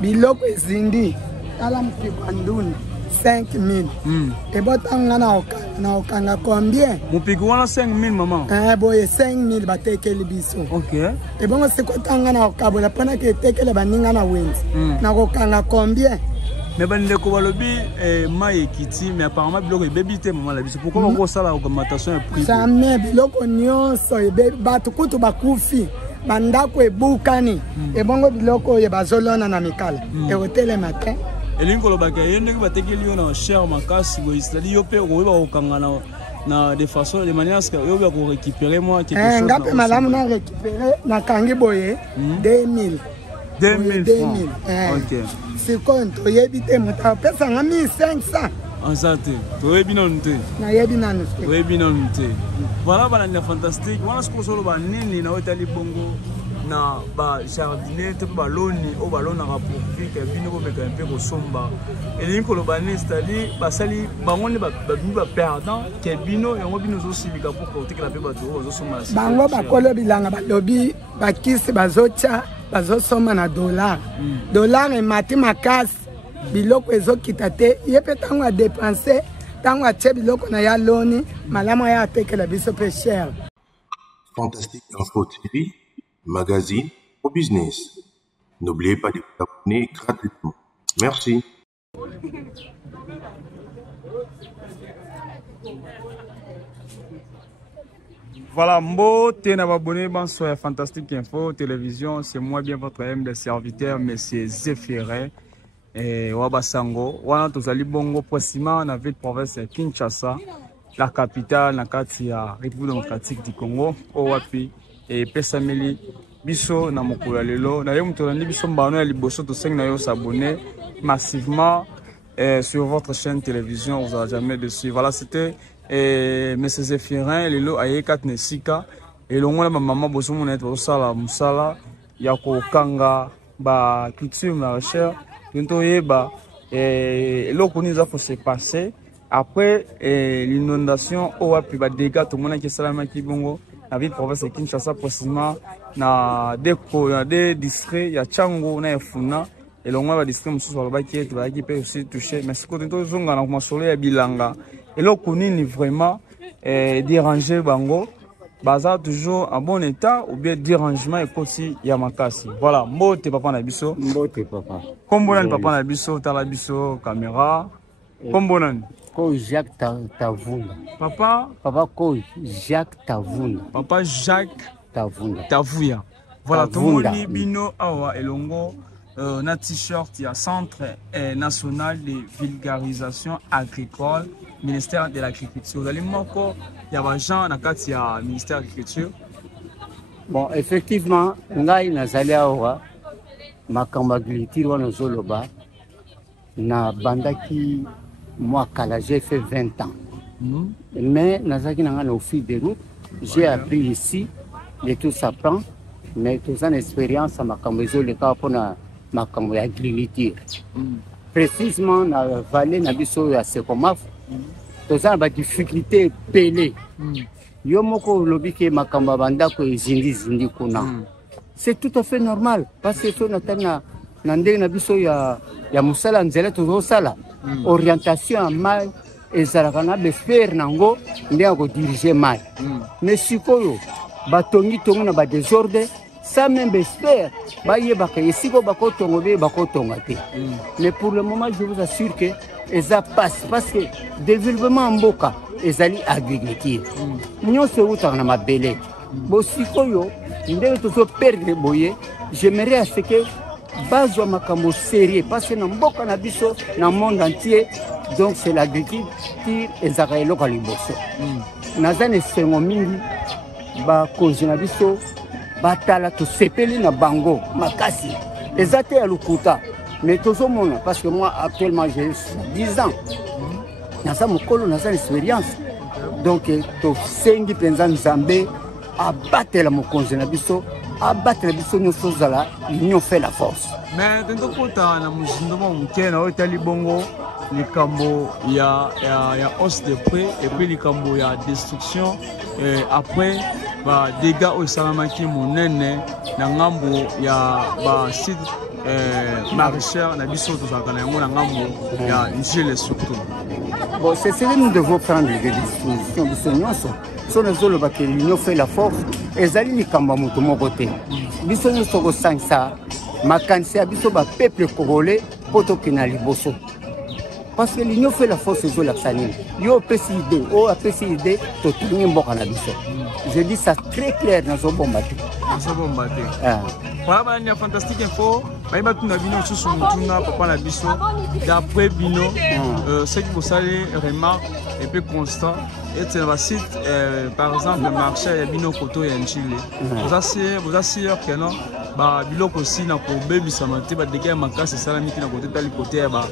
biloko ezindi tala mpiko nduni 5000 et botanga na okanga combien mpiko wana 5000 maman boye 5000 batekeli biso OK et bongo sikotanga na okabola pona ke tekele baninga na wenzi na okanga combien mais bandeko balobi mai ekiti mais apparemment biloko ebebite maman la biso pourquoi bako sala augmentation ya prix jamais biloko nyonso bato kutu bakufi bandako ebukani ebongo biloko oyo bazolona na mikala ehotele matin elingi kolobaka ye ndenge batekeli yo na cher makasi boye c'est-à-dire yo mpe okoyeba kokanga na de façon de manière que yo okoyeba korécupérer moi quelque chose ngape malamu na récupérer nakangi boye 2000 OK sikoyo toyebi te moto apesanga 1500 anza te toyebi nanu te nayebi nanu te toyebi nanu te voilà balandi fantastique wana sikosoloba nini na otali bongo na ba jardinier te baloni o balona ka profit ke bino ko meka mpe ko somba elingi koloba ni c'est-à-dire basali bango ne ba perdant ke bino yango bino zo sibika pour porter la pe bato zo somba bango bakolo bilanga balobi bakisi bazocha bazosoma na dollar emati makasi biloko ezokita te ye mpe ntango adepense ntango atie biloko na ya loni malamu ya atekela biso mpe cher. Fantastique Info TV, magazine au business. N'oubliez pas de vous abonner gratuitement. Merci. Voilà, mbote na abonné sur Fantastique Info Télévision, c'est moi bien votre des serviteurs, monsieur Zéphirin et Wabasango. Wana tozali bongo précisément na ville province Kinshasa, la capitale na kati ya République démocratique du Congo, owapi et pesameli biso na mokolo lelo. Na yo mutolandi biso mbano ya liboso to 5 na yo s'abonner massivement sur votre chaîne télévision, vous n'aurez jamais dessus. Voilà, c'était Monsieur Zéphirin, lelo ayekat nesika et longo na maman boso monet sala musala ya ko kanga ba culture na recherche tento yeba eloko ni za faut se passer après l'inondation au wapi ba dégâts to mona ki salama ki bongo na ville province de Kinshasa précisément na des districts ya Chango na Efuna et longo ba district mususu ba ki ba ki peut aussi toucher mais ce côté to zonga na masolo ya bilanga et là, on est vraiment dérangé bango, baza toujours en bon état ou bien dérangement et aussi yamakasi. Voilà, mbote papa na biso. Mbote papa. Kombonan papa na biso, tala biso caméra. Kombonan. Ko Jacques Tavuna. Papa. Papa ko Jacques Tavuna. Papa Jacques Tavuna. Tavuya. Voilà, tout le monde bino awa elongo. Na t-shirt, il y a Centre national de vulgarisation agricole, ministère de l'agriculture. Vous allez moko, il y a des gens dans le ministère de l'agriculture. Bon, effectivement, ngai nazali awa makambo agriculture wana zoloba na bandaki moi kala j'ai fait 20 ans. Mais nazaki nanga au fil de route, j'ai appris ici, et tout s'apprend, mais tout ça expérience à makambo zoleka pona makambo ya agriculture. Précisément na vallée na biso ya Sekomaf toza ba difficulté pelé yo moko lobi ke makambo bandako ezindi kuna c'est tout à fait normal parce que to natana na ndenge na biso ya musala nzela tozo sala orientation à mal ezalaka na be faire nango ndenge ko diriger mal mais sikoyo batongi tongo na ba désordre ça même espère mais pour le moment je vous assure que ça passe parce que développement en boka ezali agriculture nous se utana ma belé bosikoyo ndenge to perdre boye j'aimerais à ce que base wa makambo sérieux parce que na mboka na biso na monde entier donc c'est l'agriculture ezaka eloko liboso nazane sengo mingi ba konzina biso batala to sepeli na bango makasi ezate ya lukuta mais tozomona parce que moi actuellement j'ai 10 ans nasa mokolo nasa expérience donc to sengi penza nzambe abatela mokonzi na biso abatela biso nyonso zala l'union fait la force mais tento kota na muzindo mo mukena otali bongo likambo ya hausse de prix et puis likambo ya destruction après ba dégâts au salamaki monene na ngambo ya ba site maraîchère na biso tozalaka na yango na ngambo ya njele surtout. Bon, c'est ce que nous devons prendre des dispositions biso nyonso so nazoloba ke l'union fait la force ezali likambo ya moto moko te biso nyonso kosangisa makanisi ya biso bapeuple congolais mpo tokenda liboso parce que l'union fait la force ezolakisa nini yo opesi idée oyo apesi idée totungi mboka na biso. Je dis ça très clair nazobomba te. Voilà, bana fantastique info. Baïba tuna bino susu mutuna papa na biso. D'après bino, ce qui vous allez remarque et puis constant. Et c'est un site, par exemple, le marché ya bino koto ya Chile. Vous assure que non, bah biloko aussi na ko baby samate ba dégâts makasi sala miki na côté tali côté ya ba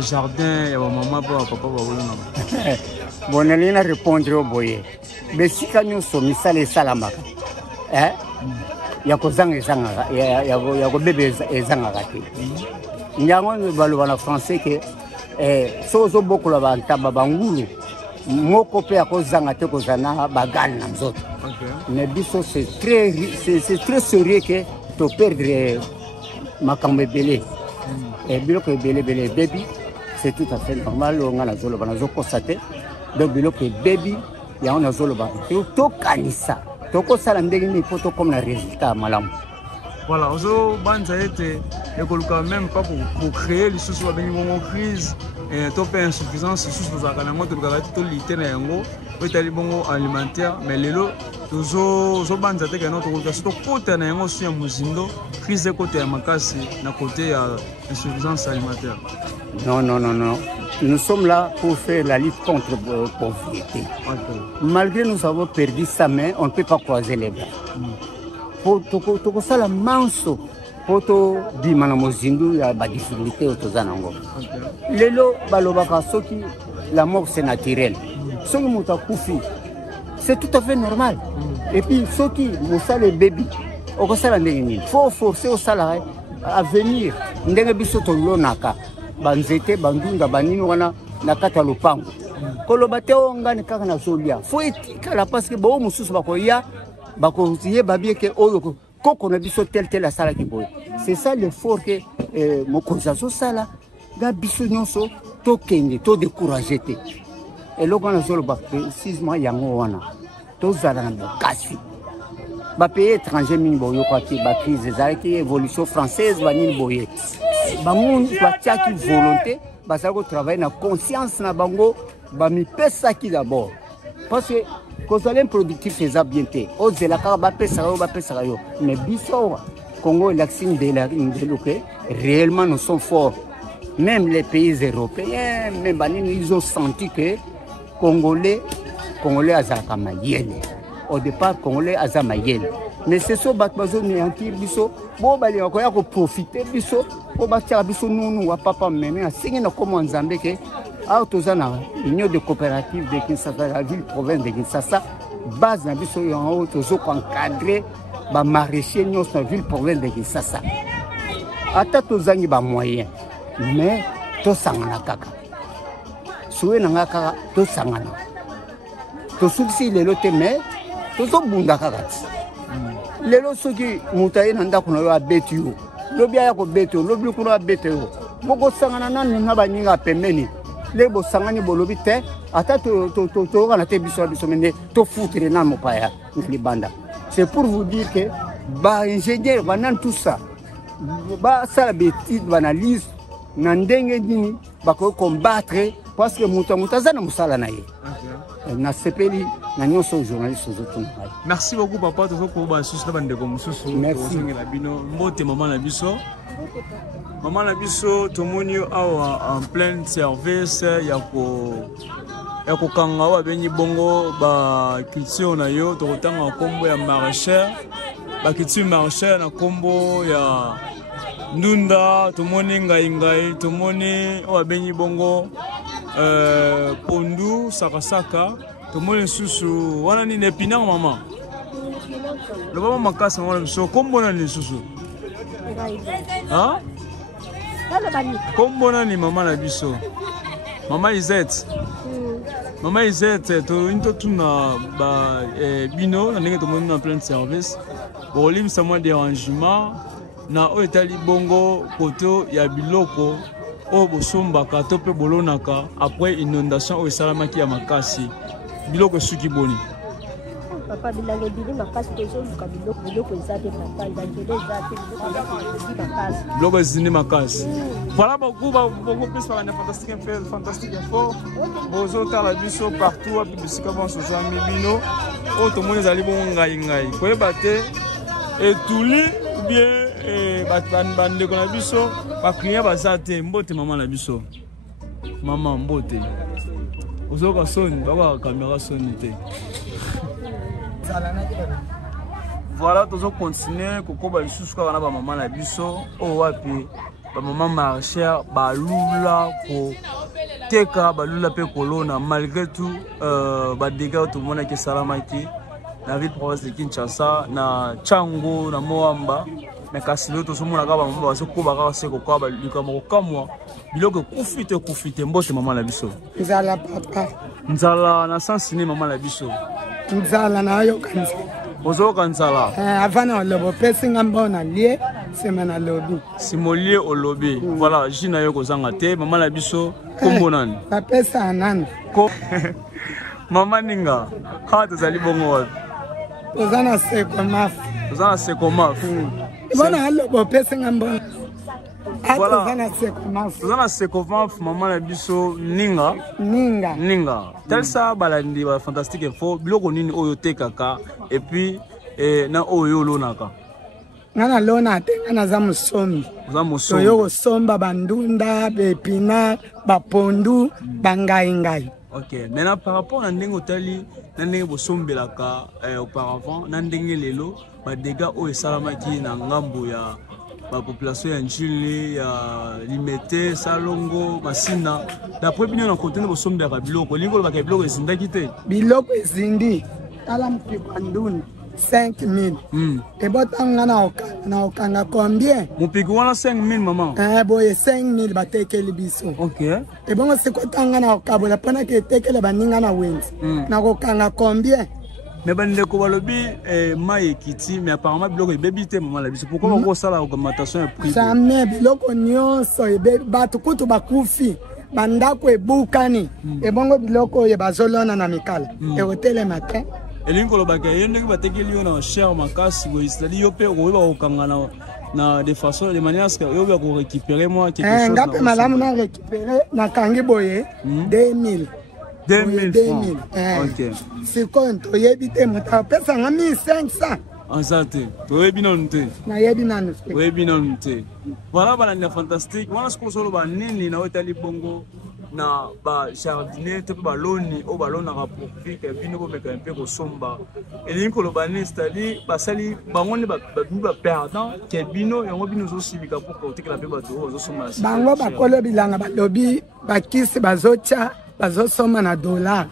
jardin ya maman papa ba wona. Bon, nalina répondre au boye. Besika nyonso misala esalamaka. Ya kozanga ezanga ya ko bebe ezanga te. Nyango baloba na français que sozo bokola ba ntaba bangulu moko pe akozanga te kozana bagal na nzoto. Mais biso c'est très sérieux que to perdre makambo ebele. Et biloko ebele baby c'est tout à fait normal on a zolo bana zo constater. Donc biloko baby ya on a zolo ba to kanisa. Toko sala ndenge ni poto comme le résultat malamu. Voilà, ozo banza été ekoluka même pas pour créer les sous ba bongo crise et to pe insuffisance sous za kana moto ka to lité na yango petali bongo alimentaire mais lelo tozo banza te kana to ko to kota na yango sur ya muzindo crise côté ya makasi na côté ya insuffisance alimentaire. Non. Nous sommes là pour faire la lutte contre la pauvreté. Malgré nous avons perdu sa main, on ne peut pas croiser les bras. Pour tout ça, la manso, pour tout dire manamozindu, il y a des difficultés au Tozanango. Lelo, balobaka, la mort c'est naturel. Ce qui c'est tout à fait normal. Et puis, ceux qui moussa les bébés, il faut forcer au salarié à venir. Ndenge biso to lonaka. Banzete bandunga banini wana nakata lopango koloba te ongane kaka na solia faut etikala parce que bo mususu bakoya bakoziye babie ke oyo koko na biso tel la sala ki boy. C'est ça l'effort que mokonza so sala ga biso nyonso to kende to décourager te et loko na zolo ba précisément yango wana to zala na bokasi ba pays étranger mini boyo kwati ba crise ezaki évolution française banini boye bango batiaki volonté basako travailler na conscience na bango bamipesa ki d'abord parce que kozala productif eza bien te ozela kaka bapesa yo mais biso Congo l'accent de la que réellement nous sommes forts même les pays européens même banini ils ont senti que congolais azaka mayele au départ congolais azaka mayele. Mais c'est ça que nous avons dit, bon, il faut profiter de ça, pour bâtir nous, papa, mais c'est comme en Zambie que l'union de coopératives de Kinshasa, la ville province de Kinshasa, base na biso en haut, encadré, maraîcher dans la ville province de Kinshasa. Ata tozangi ba moyen, mais to sangana kaka. Soué na kaka to sangana. To souci le lote mais to bunda kaka. Lelo soki mutaye nanda kuna yo abeti yo lobi aya ko beti yo lobi kuna abeti yo boko sangana nani na baninga pembeni le bo sangani bolobi te ata to kana te biso mende to foutre na mopaya ni banda. C'est pour vous dire que ba ingénieur banan tout ça ba sala beti banalise na ndenge nini bako combattre parce que mutazana musala na ye. Na sepeli na nyonso journaliste zoto. Merci beaucoup papa tozo ko ba susu bande ko mususu merci la bino mbote maman na biso tomoni awa en plein service ya ko kanga wa benyi bongo ba culture na yo to tanga kombo ya maraîchère ba culture maraîchère na kombo ya ndunda tomoni ngai tomoni wa benyi bongo pondu sakasaka tomoni susu wana ni nepinang mama le baba makasa mwana biso kombona ni susu kombona ni mama na biso mama Izette to into tuna ba bino na ndenge tomoni na plein service pour limisa mwa dérangement na oyo etali bongo koto ya biloko oyo bosombaka to mpe bolonaka après inondation oyo esalamaki ya makasi biloko esuki boni. Papa bilanga ebili makasi tozoluka biloko eza te papa evangelio eza te biloko ezindi makasi. Voilà beaucoup plus par la fantastique info bozotala biso partout api bisika bonso zami bino oyo tomoni ezali bongo ngai koyeba te etuli ou bien bandeko na biso bakliyen baza te mbote mama na biso mama mbote ozoka soni bakaka kamera soni te. Voilà, toujours continuer kokoba lisusu kaka na ba mama na biso o wapi ba mama marcheur balula ko teka balula pe kolona malgré tout ba dégâts tout monde qui salamaki na ville province de Kinshasa na Chango na Moamba mais kasilo to somona ka ba mama baso ko ba ka se ko kwa ba luka mo kamwa biloko kufite mbote mama na biso nzala papa nzala na sansini mama na biso nzala na yo kanza ozoka nzala avant olobo pesinga mbona lie semana lobi simolie olobi voilà jina yo kozanga te mama na biso kombo nani bapesa anani mama ninga ha tozali bongo wapi tozana seko maf bona alobo pesinga mbona voilà tozana seko maf mama na biso ninga tel ça balandi ba fantastique info biloko nini oyo tekaka et puis na oyo lonaka ngana lona te ngana za musombi toyo kosomba bandunda bepina bapondu bangai. Ok, maintenant par rapport à ndenge otali na ndenge bosombelaka auparavant na ndenge lelo ba dégâts oyo esalamaki na ngambo ya la population ya Njili ya Limete Salongo Masina d'après bino na contenu bosombelaka biloko lingo ba biloko ezindaki te biloko ezindi tala mpiko nduni 5000 et botanga na okanga combien mpiko wana 5000 maman boye 5000 batekeli biso ok et bongo sikotanga na okabola pona ke tekele baninga na wenzi na kokanga combien mais bandeko balobi mai ekiti mais apparemment biloko ebebi te maman la biso pourquoi on sala augmentation ya prix jamais biloko nyonso ebebi bato kutu bakufi bandako ebukani et bongo biloko oyo bazolona na mikala et hôtel matin elingo lobaka yende batekeli yo na cher makasi bo isali yo pe okoyeba kokanga na de façon de manière que yo ba ko récupérer moi quelque chose ngape malamu na récupérer na kangi boye 2000 ok sikoyo toyebi te moto apesanga 1500 Anzate, toyebi nanu te. Nayebi nanu te. Toyebi nanu te. Voilà balanda fantastique. Wana sikosolo ba nini na otali bongo na ba jardinier te ba loni o ba lona rapporter que bino ko meka un peu ko somba. Elingi ko lobani c'est-à-dire basali bangone ba perdant que bino yango bino zo sibika pour ko tekela pe ba to zo somba. Bango bakolo bilanga balobi bakisi bazocha bazosoma na dollar.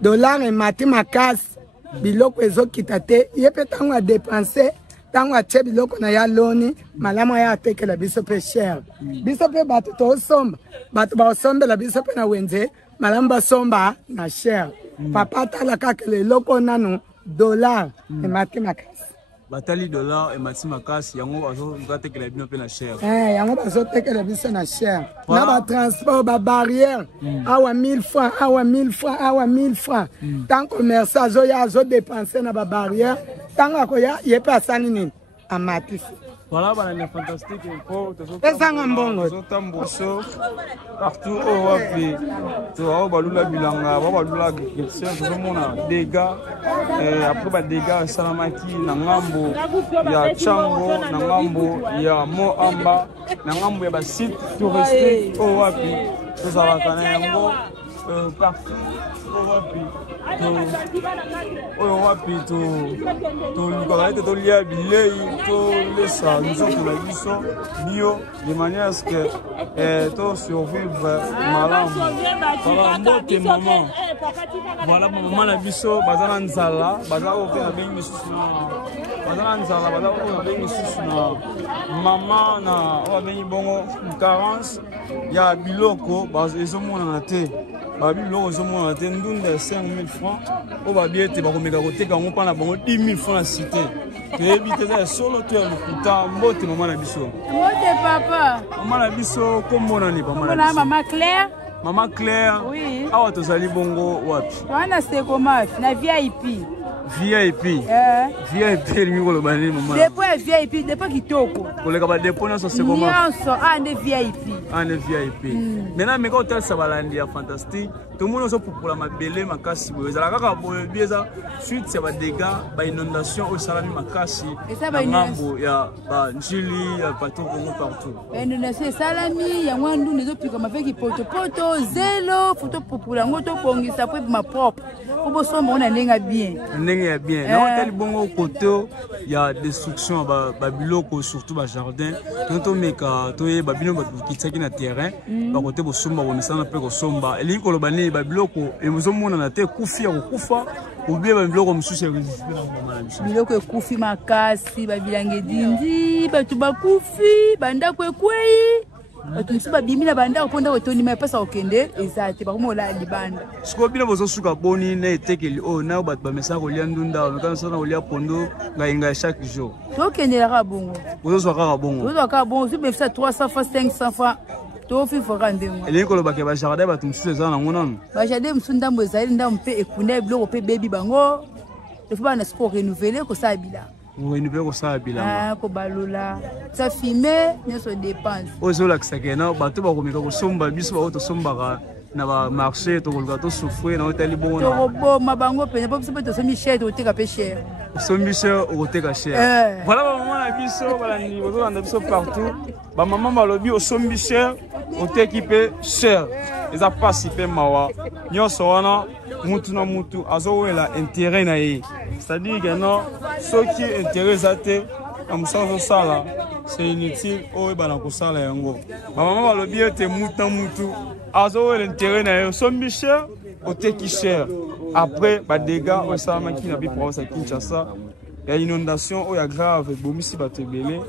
Dollar emati makasi. Biloko ezokita te yepe tango a dépenser tango a che biloko na ya loni malamu ya tekela biso pe cher biso pe bato to somba bato ba somba la biso pe na wenze malamu ba somba na cher papa tala kakele loko nanu dollar e mati makasi batali dollar e mati makasi yango azo tekela bino pe na cher yango bazo tekela biso na cher na ba transport ba barrière awa 1000 francs awa 1000 francs awa 1000 francs tant commerçant azo ya azo dépenser na ba barrière tant akoya yepe asani nini amati. Voilà, c'est fantastique. Partout au Wapi, tu as Balula Bilanga, Balula Christian, dégâts, après dégâts, Salamaki, Nangambo, il y a Chango, Nangambo, il y a Moamba, Nangambo, il y a site touristique au Wapi, tout ça va Kanango, partout au Wapi. Oyo wapi to lia bilei to lesa nzoto na biso bio de manière que to survivre malamu voilà mbote maman voilà maman na biso bazana nzala bazako pe na bengi susu na bazana nzala bazala oyo bengi susu na mama na oyo bengi bongo carence ya biloko ezomonana te babi biloko ezomonana te ndunda ya 5000 francs oyo babi ete bakomeka koteka yango mpona bango 10 000 francs na cité toyebi te eza ya solo to ya lokuta mbote mama na biso mbote papa mama na biso kombonani mama Claire Maman Claire, oui. Awa tozali bongo wapi? Wana Sekomafi na VIP. VIP. VIP lingi ko lobani mama. Dépôt VIP, dépôt kitoko. Koleka ba dépôt na so Sekomafi. Nyonso ande VIP. Ande VIP. Maintenant mais quand hotel Sabalandi ya fantastique, tout le monde so popola mabele makasi boyo. Ezala kaka boyo bieza suite ya ba dégâts, ba inondation au salami makasi. Na mambo ya ba njili ya partout partout. Inondation salami ya ngwandu nezo pika mafeki poto zelo photo popola ngoto bongisa po ma propre. Ko bo somba on ndenge bien. Ndenge bien. Na hotel bongo côté ya destruction ba biloko surtout ba jardin. Tonto meka toye ba bino ba kitaki na terrain, ba côté bo somba bo misana pe ko somba. Elingi ko lobani ba biloko emozomona na te kufi ya kokufa ou bien ba biloko msusu ya résister na mama na biso. Biloko ekufi makasi ba bilange dindi, ba tuba kufi, banda kwekwei. Atusi ba bimina banda oponda wetoni mai pesa okende ezate ba komola libanda. Siko bino bozo suka boni na etekeli o na bat ba mesa ko lia ndunda, mekana sana ko lia pondo ngainga chaque jour. To kendela ka bongo. Bozo suka ka bongo. Bozo ka bongo, su befisa 300 fois 500 fois. To fi fora ndengo. Elingi ko lobaka ba jardin ba tumsu ezana ngona. Ba jardin msunda mbo ezali ndambo pe ekune biloko pe baby bango. Faut ba na siko renouveler ko sa bila. Renouveler ko sa bila. Ah ko balula. Ça filmer nyoso dépense. Ozo la kisakena bato ba komeka ko somba biso ba to sombaka na ba marché to kolga to souffrir na hôtel bongo. To boma bango pe na biso pe to somi cher to teka pe cher. Somi cher au teka cher. Voilà ba maman na biso bala ni bozo anda biso partout. Ba maman balobi au sombi cher au teki pe cher. Eza pasi pe mawa. Nyonso wana mutu na mutu azowela intérêt na ye. C'est-à-dire que non, ceux qui intéressent comme ça sala, c'est inutile o bana ko sala yango. Maman balobi ete mutu na mutu azowela intérêt na ye. Sombi cher au teki cher. Après ba dégâts au salama qui na bi province à Kinshasa, il y a inondation o ya grave bomisi batebele,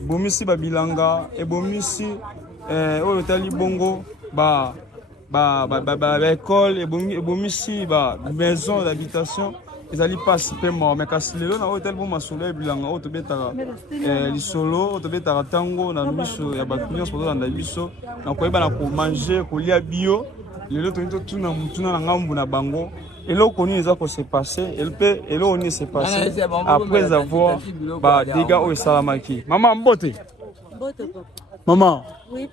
bomisi ba bilanga et bomisi o tali bongo ba école et bomisi ba maison d'habitation. Ils allaient participer mais quand c'est le hôtel bon masoleil bilanga o to betaka li solo o to betaka tango na miso ya bakunya so na biso na ko yeba na ko manger ko lia bio lelo to tuna mutuna na ngambu na bango eloko ni eza ko se passer eloko ni se passer après avoir ba dégâts au salamaki mama mbote maman oui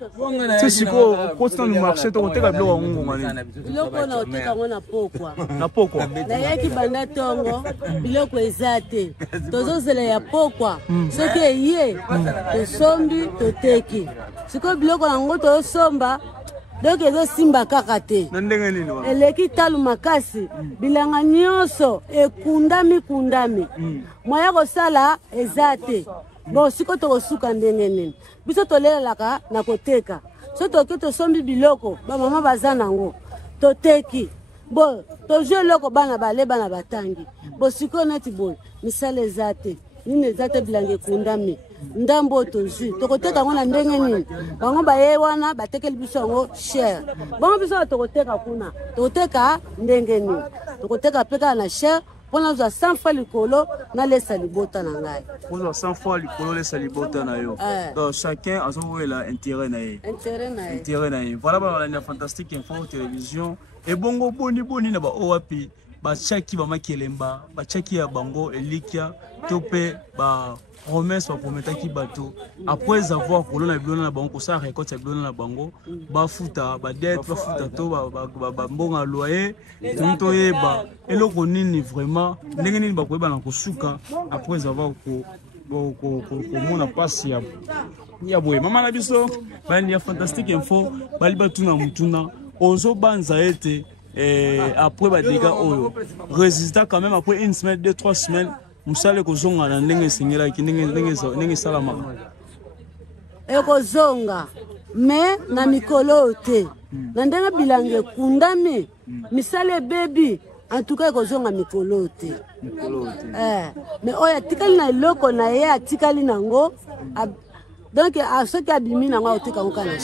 tu sais quoi quand on marché to teka biloko ngongo ngani biloko na oteka ngona pokwa na pokwa na yaki banda tongo biloko ezate tozozela ya pokwa soki eye tosombi toteki siko biloko nango tosomba donc ezosimba kaka te eleki talu makasi bilanga nyonso ekundami moya kosala eza te bon siko tokosuka ndenge nini biso tolelelaka na koteka so toke tosombi biloko bamama baza nango toteki bon tozwi eloko bana bale bana batangi bon siko neti boye misala eza te nini eza te bilanga ekundami ndambo tozwi tokoteka yango na ndenge nini bango baye wana batekeli biso yango cher bango biso tokoteka kuna tokoteka ndenge nini tokoteka mpe kaka na cher mpona ozwa 100 fois likolo nalesa libota na ngai ozwa 100 fois likolo lesa libota na yo donc chacun azowela intérêt na ye intérêt na ye voilà balandi ya fantastique info télévision ebongo boni na ba owapi batiaki bamakelemba batiaki ya bango elikia to mpe ba promesse baprometaki bato après avoir kolona bilona na bango kosala récolte ya bilona na bango bafuta badete bafuta to bambonga loyer to yeba eloko nini vraiment ndenge nini bakoyeba na kosuka après avoir komona pasi ya boye mama na biso bani ya fantastique info bali batuna mutuna ozobanza ete après ba dégâts oyo résultat quand même après une semaine 2-3 semaines musale kozonga na ndenge singelaki ndenge salamaka ekozonga me na mikolo te na ndenge bilanga ekundami misale bebi en tout cas ekozonga mikolo te mais oyo atikali na eloko na ye atikali nango donc soki abimi nango aotekango ka na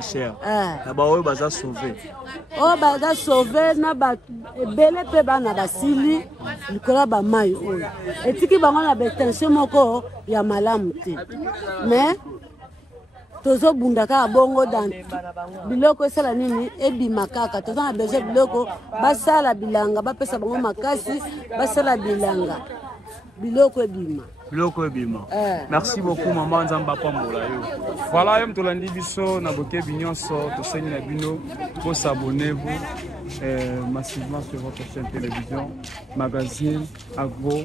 chere na baoyo baza sauve oyo baza sauve na bato ebele mpe bana basili likolo ya bamai oyo etiki bango na batension moko ya malamu te mais tozobunda kaka bongo biloko esala nini ebima kaka toza na besoin biloko basala bilanga bapesa bango makasi basala bilanga biloko ebima. Merci beaucoup maman Nzamba Pambola yo. Voilà yem tolandi biso na boke binyonso to seigne na bino pour s'abonnez-vous massivement sur votre chaîne télévision magazine agro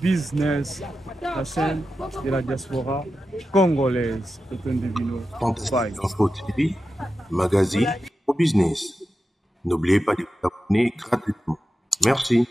business la chaîne de la diaspora congolaise. Fantastique Info TV magazine au business. N'oubliez pas de vous abonner gratuitement. Merci.